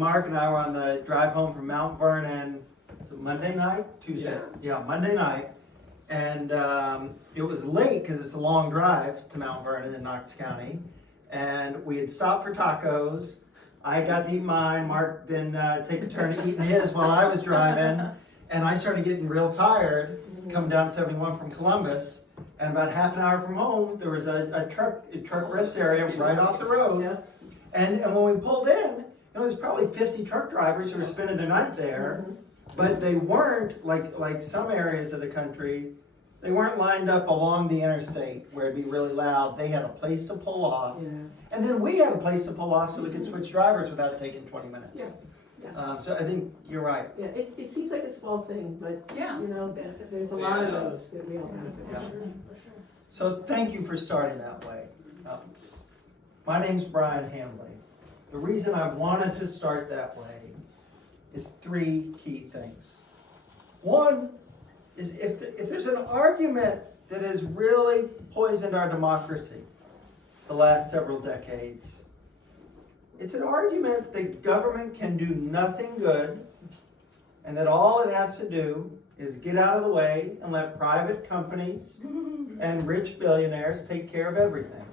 Mark and I were on the drive home from Mount Vernon. Was it Monday night? Tuesday? Yeah, Monday night. And it was late because it's a long drive to Mount Vernon in Knox County. And we had stopped for tacos. I got to eat mine. Mark then take a turn at eating his while I was driving. And I started getting real tired coming down 71 from Columbus. And about half an hour from home, there was a truck rest area right off the road. Yeah. And when we pulled in, there was probably 50 truck drivers who were spending their night there, but they weren't, like some areas of the country, they weren't lined up along the interstate where it'd be really loud. They had a place to pull off. Yeah. And then we had a place to pull off so we could switch drivers without taking 20 minutes. Yeah. Yeah. So I think you're right. Yeah, it seems like a small thing, but Yeah. you know, there's a lot of those that we all benefit Yeah. from. So thank you for starting that way. My name's Bryan Hambley. The reason I wanted to start that way is three key things. One is if there's an argument that has really poisoned our democracy the last several decades, it's an argument that government can do nothing good and that all it has to do is get out of the way and let private companies and rich billionaires take care of everything.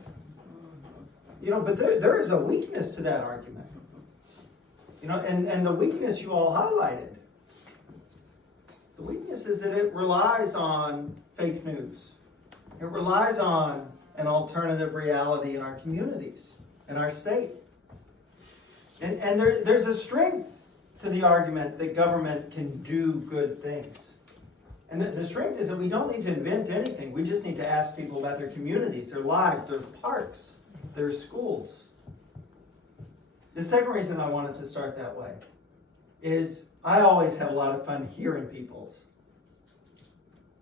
You know, but there is a weakness to that argument. You know, and the weakness you all highlighted. The weakness is that it relies on fake news. It relies on an alternative reality in our communities, in our state. And there's a strength to the argument that government can do good things. And the strength is that we don't need to invent anything. We just need to ask people about their communities, their lives, their parks, their schools. The second reason I wanted to start that way is I always have a lot of fun hearing people's.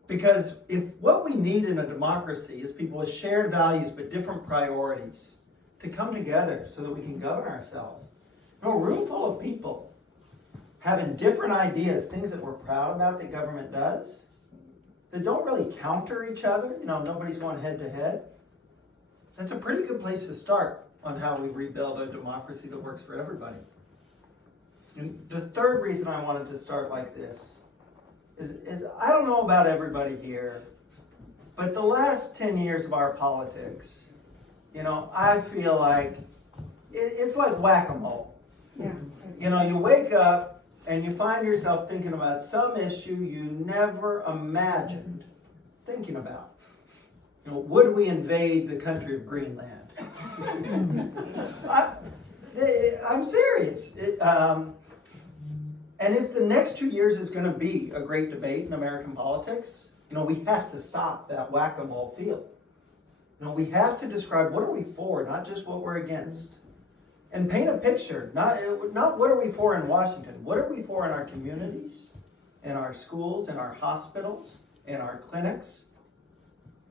Because if what we need in a democracy is people with shared values but different priorities to come together so that we can govern ourselves. You know, a room full of people having different ideas, things that we're proud about that government does, that don't really counter each other, you know, nobody's going head to head. That's a pretty good place to start on how we rebuild a democracy that works for everybody. And the third reason I wanted to start like this is I don't know about everybody here, but the last 10 years of our politics, you know, I feel like it's like whack-a-mole. Yeah. You know, you wake up and you find yourself thinking about some issue you never imagined thinking about. You know, would we invade the country of Greenland? I'm serious. And if the next 2 years is going to be a great debate in American politics, you know, we have to stop that whack-a-mole feel. You know, we have to describe what are we for, not just what we're against. And paint a picture, not what are we for in Washington, what are we for in our communities, in our schools, in our hospitals, in our clinics?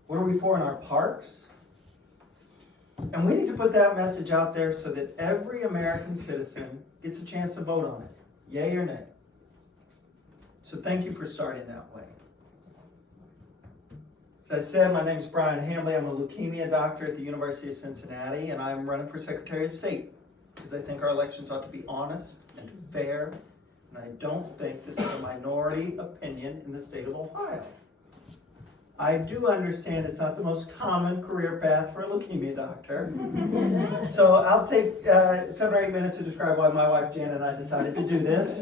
What are we for in our parks? And we need to put that message out there so that every American citizen gets a chance to vote on it, yay or nay. So thank you for starting that way. As I said, my name is Bryan Hambley. I'm a leukemia doctor at the University of Cincinnati, and I'm running for Secretary of State because I think our elections ought to be honest and fair, and I don't think this is a minority opinion in the state of Ohio. I do understand it's not the most common career path for a leukemia doctor. So I'll take 7 or 8 minutes to describe why my wife Jan and I decided to do this.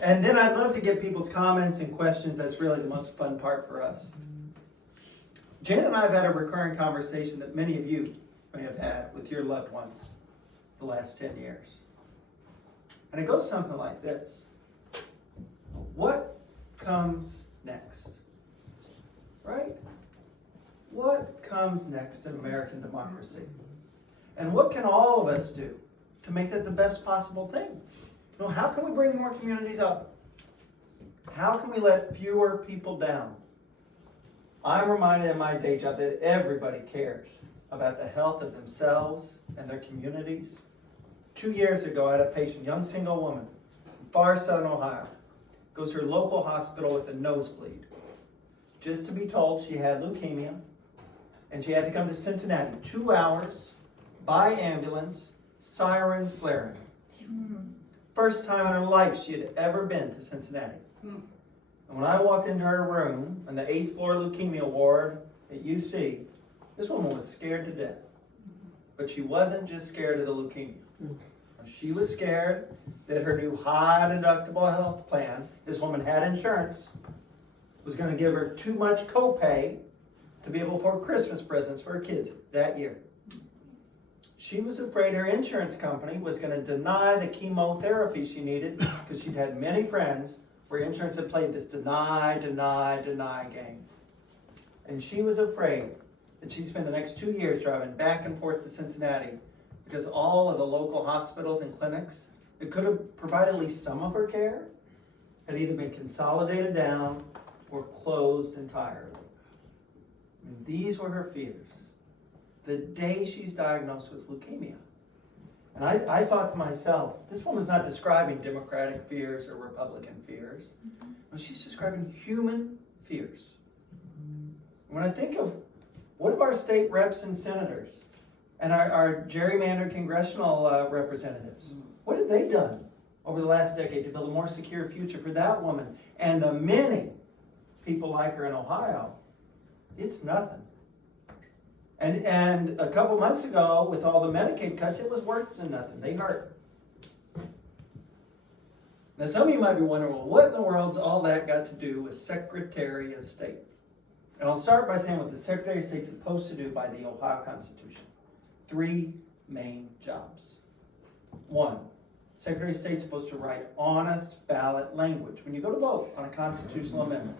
And then I'd love to get people's comments and questions. That's really the most fun part for us. Jan and I have had a recurring conversation that many of you may have had with your loved ones the last 10 years. And it goes something like this. What comes next? Right? What comes next in American democracy? And what can all of us do to make that the best possible thing? You know, how can we bring more communities up? How can we let fewer people down? I'm reminded in my day job that everybody cares about the health of themselves and their communities. 2 years ago, I had a patient, young single woman, from far southern Ohio, goes to her local hospital with a nosebleed, just to be told she had leukemia, and she had to come to Cincinnati, 2 hours, by ambulance, sirens blaring. First time in her life she had ever been to Cincinnati. And when I walked into her room on the 8th floor leukemia ward at UC, this woman was scared to death. But she wasn't just scared of the leukemia. She was scared that her new high deductible health plan, this woman had insurance, was going to give her too much copay to be able to afford Christmas presents for her kids that year. She was afraid her insurance company was going to deny the chemotherapy she needed because she'd had many friends where insurance had played this deny game. And she was afraid that she'd spend the next 2 years driving back and forth to Cincinnati because all of the local hospitals and clinics that could have provided at least some of her care had either been consolidated down or closed entirely. I mean, these were her fears. The day she's diagnosed with leukemia. And I thought to myself, this woman's not describing Democratic fears or Republican fears. No, she's describing human fears. When I think of what of our state reps and senators and our gerrymandered congressional representatives, what have they done over the last decade to build a more secure future for that woman and the many people like her in Ohio? It's nothing. And a couple months ago, with all the Medicaid cuts, it was worse than nothing. They hurt. Now, some of you might be wondering, well, what in the world's all that got to do with Secretary of State? And I'll start by saying what the Secretary of State's supposed to do by the Ohio Constitution. 3 main jobs. 1, Secretary of State's supposed to write honest ballot language when you go to vote on a constitutional amendment.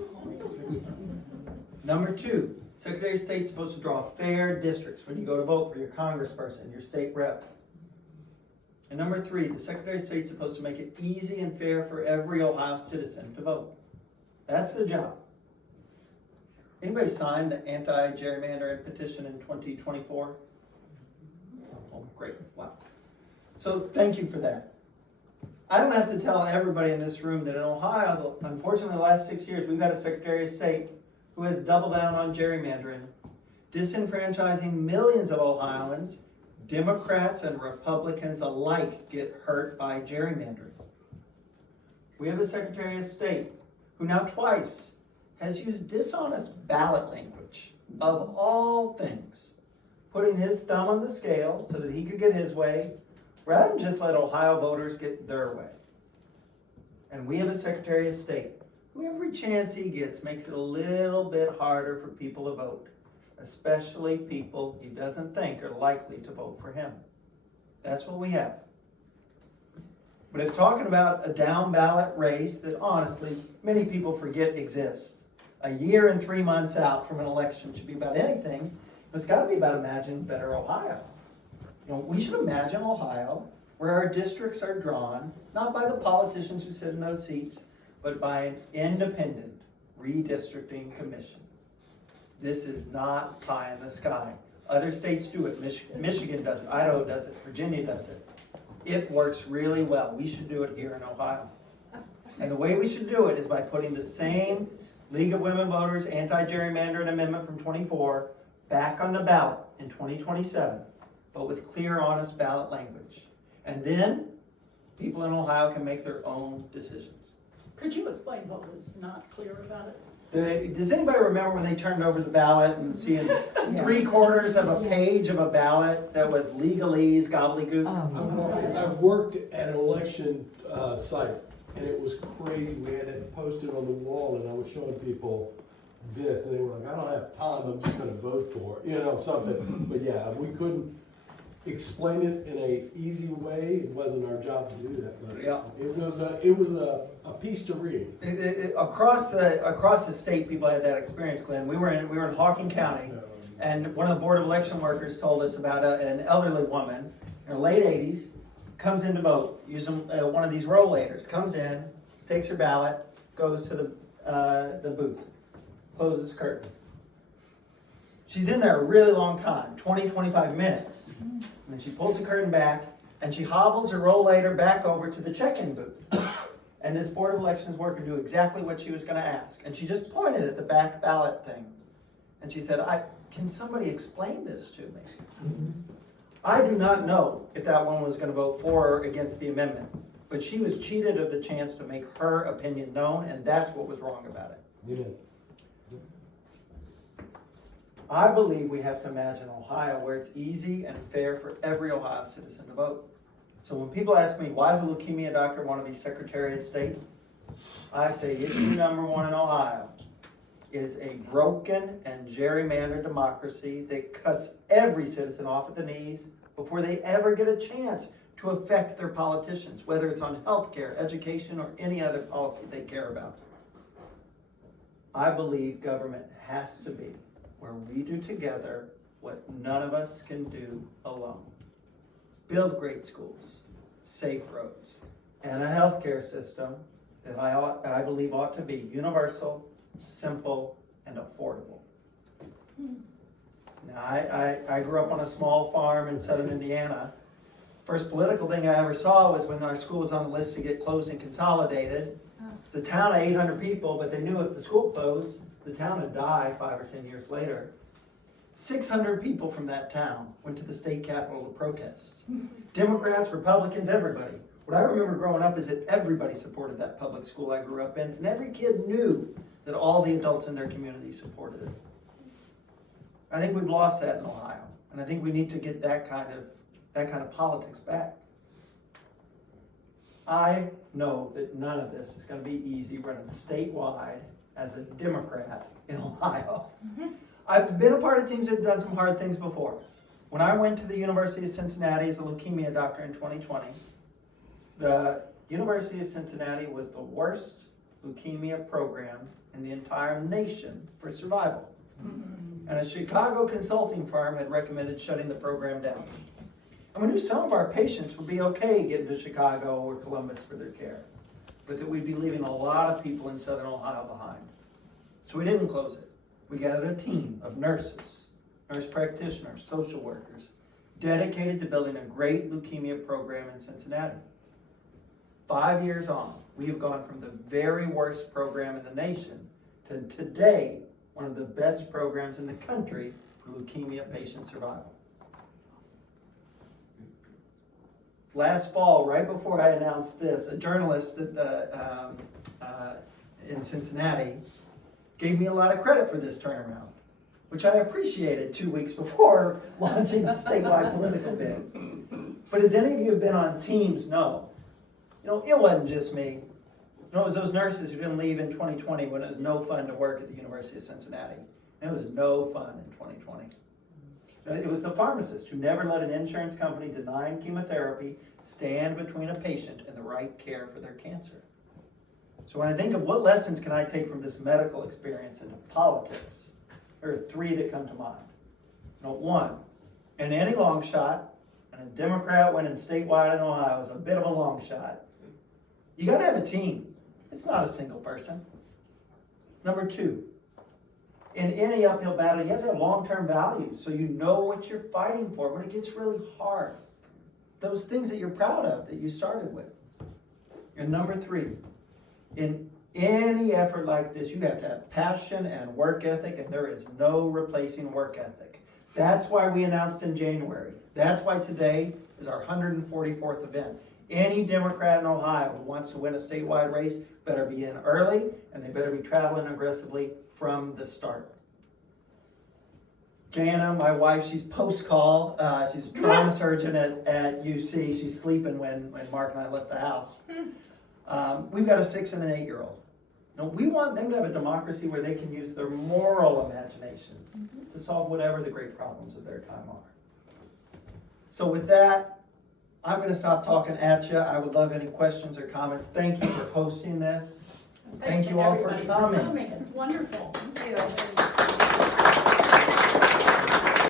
Number 2, Secretary of State's supposed to draw fair districts when you go to vote for your congressperson, your state rep. And number 3, the Secretary of State's supposed to make it easy and fair for every Ohio citizen to vote. That's the job. Anybody signed the anti-gerrymandering petition in 2024? Oh, great. Wow. So thank you for that. I don't have to tell everybody in this room that in Ohio, unfortunately, the last 6 years, we've had a Secretary of State who has doubled down on gerrymandering, disenfranchising millions of Ohioans. Democrats and Republicans alike get hurt by gerrymandering. We have a Secretary of State who now twice has used dishonest ballot language, of all things, putting his thumb on the scale so that he could get his way, rather than just let Ohio voters get their way. And we have a Secretary of State who every chance he gets makes it a little bit harder for people to vote, especially people he doesn't think are likely to vote for him. That's what we have. But if talking about a down ballot race that honestly many people forget exists, a year and 3 months out from an election should be about anything, it's got to be about imagining better Ohio. We should imagine Ohio where our districts are drawn, not by the politicians who sit in those seats, but by an independent redistricting commission. This is not pie in the sky. Other states do it. Michigan does it. Idaho does it. Virginia does it. It works really well. We should do it here in Ohio. And the way we should do it is by putting the same League of Women Voters anti-gerrymandering amendment from 24 back on the ballot in 2027, but with clear, honest ballot language. And then people in Ohio can make their own decisions. Could you explain what was not clear about it? Does anybody remember when they turned over the ballot and seeing 3/4 of a page of a ballot that was legalese, gobbledygook? I've worked at an election site, and it was crazy. We had it posted on the wall, and I was showing people this, and they were like, I don't have time, I'm just going to vote for it, something. But yeah, we couldn't explain it in a easy way. It wasn't our job to do that, but Yeah. it was a piece to read. Across the state, people had that experience, Glenn. We were in Hawking County, and one of the Board of Election workers told us about an elderly woman in her late 80s, comes in to vote, using one of these rollators, comes in, takes her ballot, goes to the booth, closes curtain. She's in there a really long time, 20, 25 minutes. And then she pulls the curtain back, and she hobbles her rollator back over to the check-in booth. And this Board of Elections worker knew exactly what she was going to ask. And she just pointed at the back ballot thing. And she said, can somebody explain this to me? I do not know if that one was going to vote for or against the amendment. but she was cheated of the chance to make her opinion known, and that's what was wrong about it. Amen. I believe we have to imagine Ohio where it's easy and fair for every Ohio citizen to vote. So when people ask me, why does a leukemia doctor want to be Secretary of State? I say issue number one in Ohio is a broken and gerrymandered democracy that cuts every citizen off at the knees before they ever get a chance to affect their politicians, whether it's on health care, education, or any other policy they care about. I believe government has to be where we do together what none of us can do alone. Build great schools, safe roads, and a healthcare system that I believe ought to be universal, simple, and affordable. Now, I grew up on a small farm in southern Indiana. First political thing I ever saw was when our school was on the list to get closed and consolidated. It's a town of 800 people, but they knew if the school closed, the town would die 5 or 10 years later. 600 people from that town went to the state capitol to protest. Democrats, Republicans, everybody. What I remember growing up is that everybody supported that public school I grew up in, and every kid knew that all the adults in their community supported it. I think we've lost that in Ohio, and I think we need to get that kind of politics back. I know that none of this is going to be easy running statewide as a Democrat in Ohio. I've been a part of teams that have done some hard things before. When I went to the University of Cincinnati as a leukemia doctor in 2020, the University of Cincinnati was the worst leukemia program in the entire nation for survival. And a Chicago consulting firm had recommended shutting the program down. And we knew some of our patients would be okay getting to Chicago or Columbus for their care, but that we'd be leaving a lot of people in Southern Ohio behind. So we didn't close it. We gathered a team of nurses, nurse practitioners, social workers, dedicated to building a great leukemia program in Cincinnati. 5 years on, we have gone from the very worst program in the nation to today, one of the best programs in the country for leukemia patient survival. Last fall, right before I announced this, a journalist at in Cincinnati gave me a lot of credit for this turnaround, which I appreciated 2 weeks before launching the statewide political bid. But as any of you have been on teams know, it wasn't just me. It was those nurses who didn't leave in 2020 when it was no fun to work at the University of Cincinnati. And it was no fun in 2020. It was the pharmacist who never let an insurance company denying chemotherapy stand between a patient and the right care for their cancer. So when I think of what lessons can I take from this medical experience into politics, there are 3 that come to mind. One, in any long shot, and a Democrat winning statewide in Ohio is a bit of a long shot, you got to have a team. It's not a single person. Number 2, in any uphill battle, you have to have long-term values so you know what you're fighting for when it gets really hard. Those things that you're proud of that you started with. And number 3, in any effort like this, you have to have passion and work ethic, and there is no replacing work ethic. That's why we announced in January. That's why today is our 144th event. Any Democrat in Ohio who wants to win a statewide race better be in early, and they better be traveling aggressively from the start. Jana, my wife, she's post-call. She's a trauma surgeon at UC. She's sleeping when Mark and I left the house. We've got a 6 and an 8-year-old. Now, we want them to have a democracy where they can use their moral imaginations to solve whatever the great problems of their time are. So with that, I'm going to stop talking at you. I would love any questions or comments. Thank you for hosting this. Thank you all for coming. It's wonderful. Thank you.